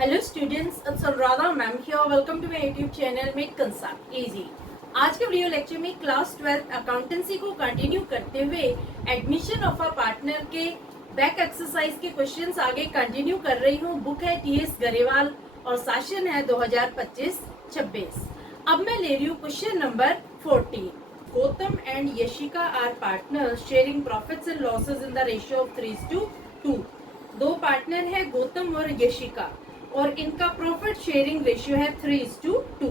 Hello students, it's Anuradha ma'am here. Welcome to my YouTube channel make concept easy. आज के video lecture में class 12 accountancy को continue करते हुए एडमिशन ऑफ अ पार्टनर के back exercise के क्वेश्चंस आगे कंटिन्यू कर रही हूँ। बुक है टीएस गरेवाल और सेशन है 2025-26। अब मैं ले रही हूँ question number 14। Gautam and Yashika are partners sharing profits and losses in the ratio of 3:2। दो पार्टनर है गौतम और यशिका और इनका प्रॉफिट शेयरिंग रेशियो है 3:2।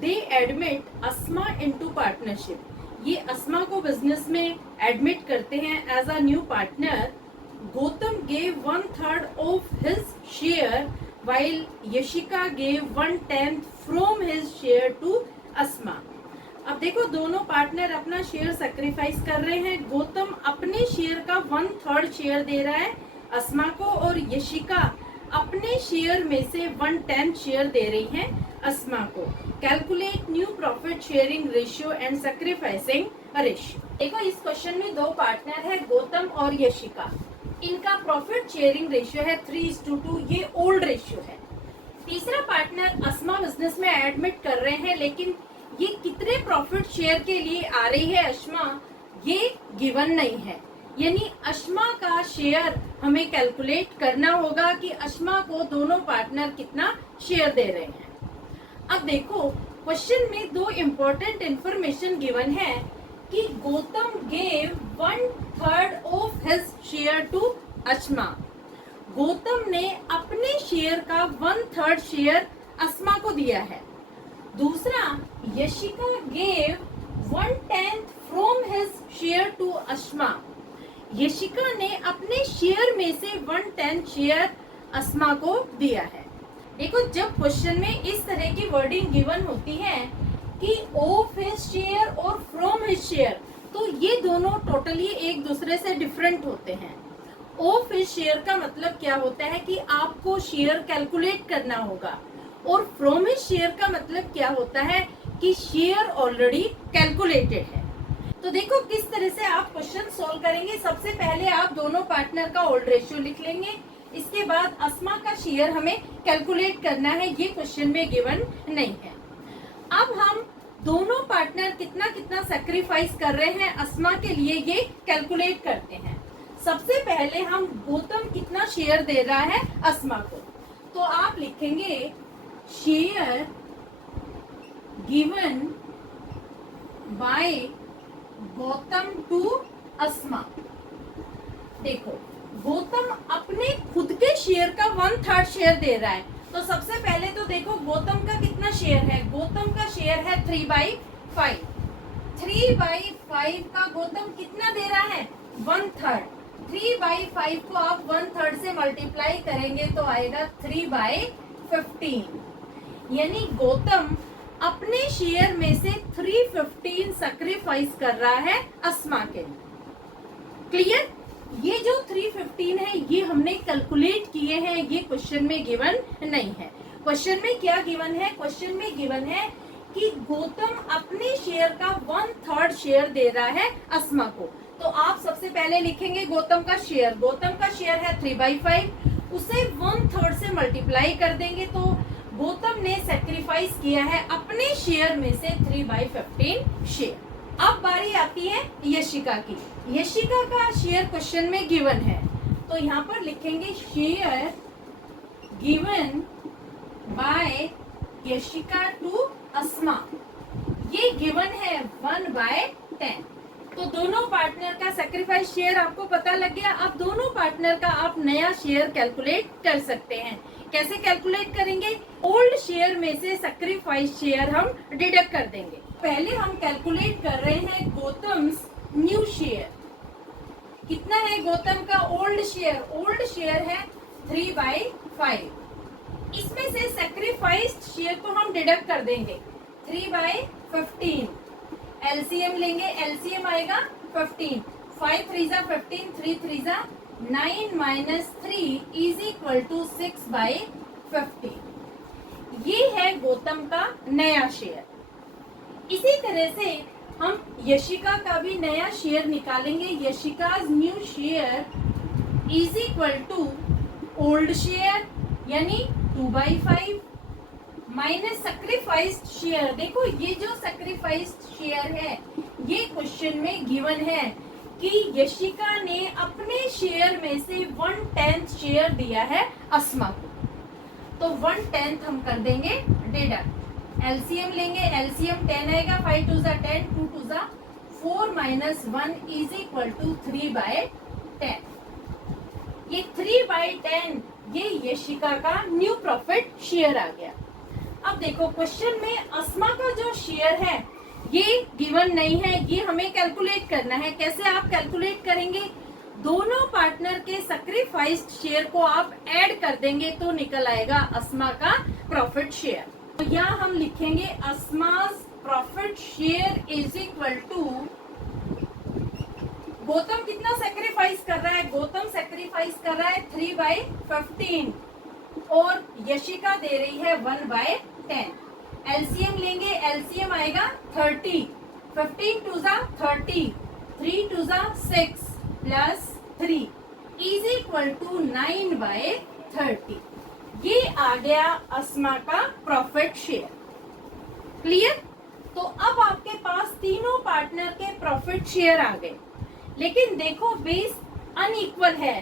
They admit Asma into partnership. ये अस्मा को बिजनेस में एडमिट करते हैं as a new partner. Gautam gave 1/3 of his share while Yashika gave 1/10 from his share to Asma. अब देखो, दोनों पार्टनर अपना शेयर सेक्रीफाइस कर रहे हैं। गौतम अपने शेयर का 1/3 शेयर दे रहा है अस्मा को और यशिका अपने शेयर में से 1/10 शेयर दे रही हैं अस्मा को। Calculate new profit sharing ratio and sacrificing ratio. देखो, इस क्वेश्चन में दो पार्टनर है गौतम और यशिका। इनका प्रॉफिट शेयरिंग रेशियो है 3:2। ये ओल्ड रेशियो है। तीसरा पार्टनर अस्मा बिजनेस में एडमिट कर रहे हैं, लेकिन ये कितने प्रॉफिट शेयर के लिए आ रही है अस्मा, ये गिवन नहीं है। यानी अस्मा का शेयर हमें कैलकुलेट करना होगा कि अस्मा को दोनों पार्टनर कितना शेयर दे रहे हैं। अब देखो, क्वेश्चन में दो इम्पोर्टेंट इंफॉर्मेशन गिवन है कि Gautam gave 1/3 of his share to Asma. Gautam ने अपने शेयर का 1/3 शेयर अस्मा को दिया है। दूसरा, Yashika gave 1/10 from his share to Asma. Yashika ने अपने शेयर में से 1/10 शेयर अस्मा को दिया है। देखो, जब क्वेश्चन में इस तरह की वर्डिंग गिवन होती है कि ऑफ हिज शेयर और फ्रॉम हिज शेयर, तो ये दोनों टोटली एक दूसरे से डिफरेंट होते हैं। ऑफ हिज शेयर का मतलब क्या होता है कि आपको शेयर कैलकुलेट करना होगा, और फ्रॉम हिज शेयर का मतलब क्या होता है कि शेयर ऑलरेडी कैलकुलेटेड है। तो देखो किस तरह से आप क्वेश्चन सॉल्व करेंगे। सबसे पहले आप दोनों पार्टनर का ओल्ड रेशियो लिख लेंगे। इसके बाद अस्मा का शेयर हमें कैलकुलेट करना है, ये क्वेश्चन में गिवन नहीं है। अब हम दोनों पार्टनर कितना कितना सैक्रिफाइस कर रहे हैं अस्मा के लिए, ये कैलकुलेट करते हैं। सबसे पहले हम गौतम कितना शेयर दे रहा है अस्मा को, तो आप लिखेंगे share given by Gautam to Asma. देखो, गौतम अपने खुद के शेयर का 1/3 शेयर दे रहा है। तो सबसे पहले तो देखो गौतम का कितना शेयर है। गौतम का शेयर है 3/5। 3/5 का गौतम कितना दे रहा है, 1/3। 3/5 को आप 1/3 से मल्टीप्लाई करेंगे तो आएगा 3/15। यानी गौतम अपने शेयर में से 315 सैक्रिफाइस कर रहा है अस्मा के लिए। क्लियर? ये जो 315 है ये हमने कैलकुलेट किए हैं, ये क्वेश्चन में गिवन नहीं है। क्वेश्चन में क्या गिवन है? क्वेश्चन में गिवन है कि गौतम अपने शेयर का 1/3 शेयर दे रहा है अस्मा को। तो आप सबसे पहले लिखेंगे गौतम का शेयर। गौतम का शेयर है 3/5, उसे 1/3 से मल्टीप्लाई कर देंगे तो गौतम ने सैक्रिफाइस किया है अपने शेयर में से 3/15 शेयर। अब बारी आती है यशिका की। यशिका का शेयर क्वेश्चन में गिवन है, तो यहाँ पर लिखेंगे share given by Yashika to Asma. ये गिवन है 1/10। तो दोनों पार्टनर का सैक्रिफाइस शेयर आपको पता लग गया। अब दोनों पार्टनर का आप नया शेयर कैलकुलेट कर सकते हैं। कैसे कैलकुलेट करेंगे? ओल्ड शेयर में से सैक्रिफाइस शेयर हम डिडक्ट कर देंगे। पहले हम कैलकुलेट कर रहे हैं गौतम्स न्यू शेयर। कितना है गौतम का ओल्ड शेयर? ओल्ड शेयर है 3/5। इसमें से सैक्रिफाइस्ड शेयर को हम डिडक्ट कर देंगे 3/15। एलसीएम लेंगे, एलसीएम आएगा 15। 5 3 जा 15, 3 3 जा 9 - 3 = 6/15। ये है गौतम का नया शेयर। इसी तरह से हम यशिका का भी नया शेयर निकालेंगे। यशिका's न्यू शेयर = ओल्ड शेयर, यानी 2/5 माइनस सैक्रिफाइस्ड शेयर। देखो ये जो सैक्रिफाइस्ड शेयर है ये क्वेश्चन में गिवन है कि यशिका ने अपने शेयर में से 1/10 शेयर दिया है अस्मा को, तो 1/10 हम कर देंगे डिडक्ट। एलसीएम लेंगे, एलसीएम 10 आएगा, 5 2 ज़ा 10, 2 2 ज़ा 4 माइनस 1 इज इक्वल टू 3/10। ये 3/10 ये यशिका का न्यू प्रॉफिट शेयर आ गया। अब देखो क्वेश्चन में अस्मा का जो शेयर है ये गिवन नहीं है, ये हमें कैलकुलेट करना है। कैसे आप कैलकुलेट करेंगे? दोनों पार्टनर के सैक्रिफाइस्ड शेयर को आप ऐड कर देंगे तो निकल आएगा अस्मा का प्रॉफिट शेयर। तो यहाँ हम लिखेंगे Asma's profit share is equal to, Gautam कितना सैक्रिफाइस कर रहा है? गौतम सैक्रिफाइस कर रहा है 3/15 और यशिका दे रही है 1/10। एलसीएम लेंगे, एलसीएम आएगा 30, 15 2 ज़ा 30, 3 2 ज़ा 6 प्लस 3 इज इक्वल टू 9/30। ये आ गया अस्मा का प्रॉफिट शेयर। क्लियर? तो अब आपके पास तीनों पार्टनर के प्रॉफिट शेयर आ गए, लेकिन देखो बेस अनइक्वल है,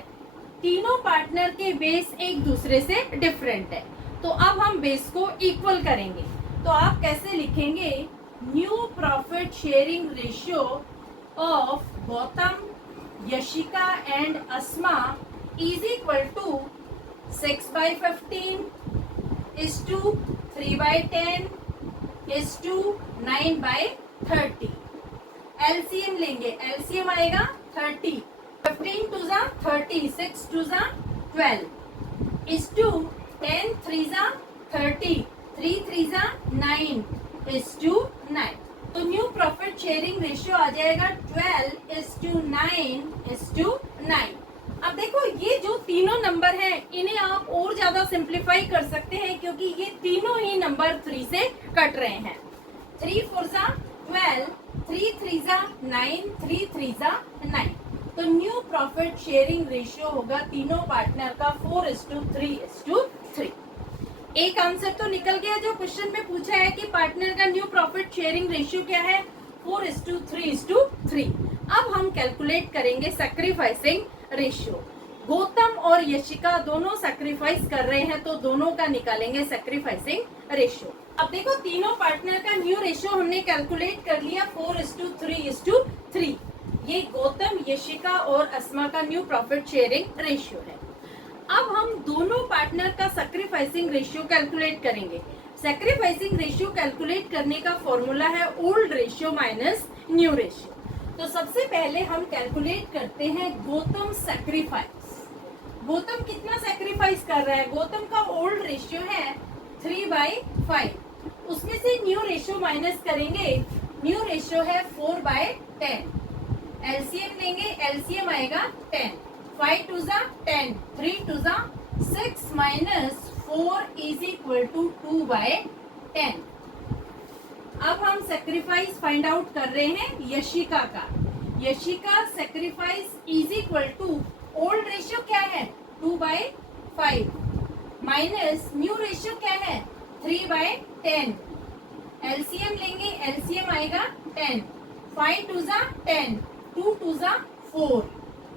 तीनों पार्टनर के बेस एक दूसरे से डिफरेंट है। तो अब हम बेस को इक्वल करेंगे, तो आप कैसे लिखेंगे? New profit sharing ratio of Gautam, Yashika and Asma is equal to 6/15 is to 3/10 is to 9/30। LCM लेंगे, एलसीएम आएगा 30, 15 2 ज़ा 30, 6 2 ज़ा 12 इज टू 10 3 ज़ा 30, 3 3 ज़ा 9 इज टू 9। तो न्यू प्रॉफिट शेयरिंग रेशियो आ जाएगा 12 इज टू 9 इज टू 9। अब देखो ये जो तीनों नंबर हैं इन्हें आप और ज्यादा सिंप्लीफाई कर सकते हैं, क्योंकि ये तीनों ही नंबर 3 से कट रहे हैं। 3 4 ज़ा 12, 3 3 ज़ा 9, 3 3 ज़ा 9। तो न्यू प्रॉफिट शेयरिंग रेशियो होगा तीनों पार्टनर का 4:3:3। एक आंसर तो निकल गया जो क्वेश्चन में पूछा है कि पार्टनर का न्यू प्रॉफिट शेयरिंग रेशियो क्या है? 4:3:3। अब हम कैलकुलेट करेंगे सैक्रिफाइसिंग रेशियो। गौतम और यशिका दोनों सैक्रिफाइस कर रहे हैं, तो दोनों का निकालेंगे सैक्रिफाइसिंग रेशियो। अब देखो तीनों पार्टनर का न्यू रेशियो हमने कैलकुलेट कर लिया 4:3:3। ये गौतम, यशिका और अस्मा का न्यू प्रॉफिट शेयरिंग रेशियो है। अब हम दोनों पार्टनर का सैक्रिफाइसिंग रेशियो कैलकुलेट करेंगे। सैक्रिफाइसिंग रेशियो कैलकुलेट करने का फॉर्मूला है old ratio minus new ratio. तो सबसे पहले हम कैलकुलेट करते हैं गौतम सैक्रिफाइस। गौतम कितना सैक्रिफाइस कर रहा है? गौतम का ओल्ड रेशियो है 3/5, उसमें से न्यू रेशियो माइनस करेंगे, न्यू रेशियो है 4/10। एलसीएम लेंगे, एलसीएम आएगा 10, 5 2 ज़ा 10, 3 2 ज़ा 6 माइनस 4 इज इक्वल टू 2/10। अब हम सैक्रिफाइस फाइंड आउट कर रहे हैं यशिका का। Yashika sacrifice is equal to old ratio क्या है? 2/5 माइनस न्यू रेशियो क्या है? 3/10। एलसीएम लेंगे, एलसीएम आएगा 10, 5 2 ज़ा 10, 2 2 ज़ा 4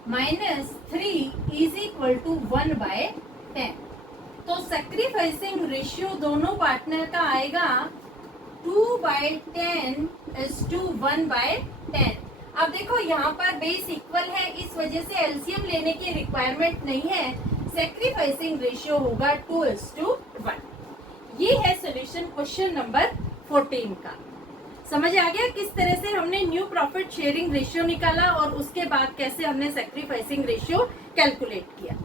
माइनस 3 इज इक्वल टू 1/10। तो सैक्रिफाइसिंग रेशियो दोनों पार्टनर का आएगा 2/10 इज टू 1/10। अब देखो यहाँ पर बेस इक्वल है, इस वजह से एलसीएम लेने की रिक्वायरमेंट नहीं है। सैक्रिफाइसिंग रेशियो होगा 2:1। ये है सोल्यूशन क्वेश्चन नंबर 14 का। समझ आ गया किस तरह से हमने न्यू प्रॉफिट शेयरिंग रेशियो निकाला और उसके बाद कैसे हमने सैक्रिफाइसिंग रेशियो कैलकुलेट किया।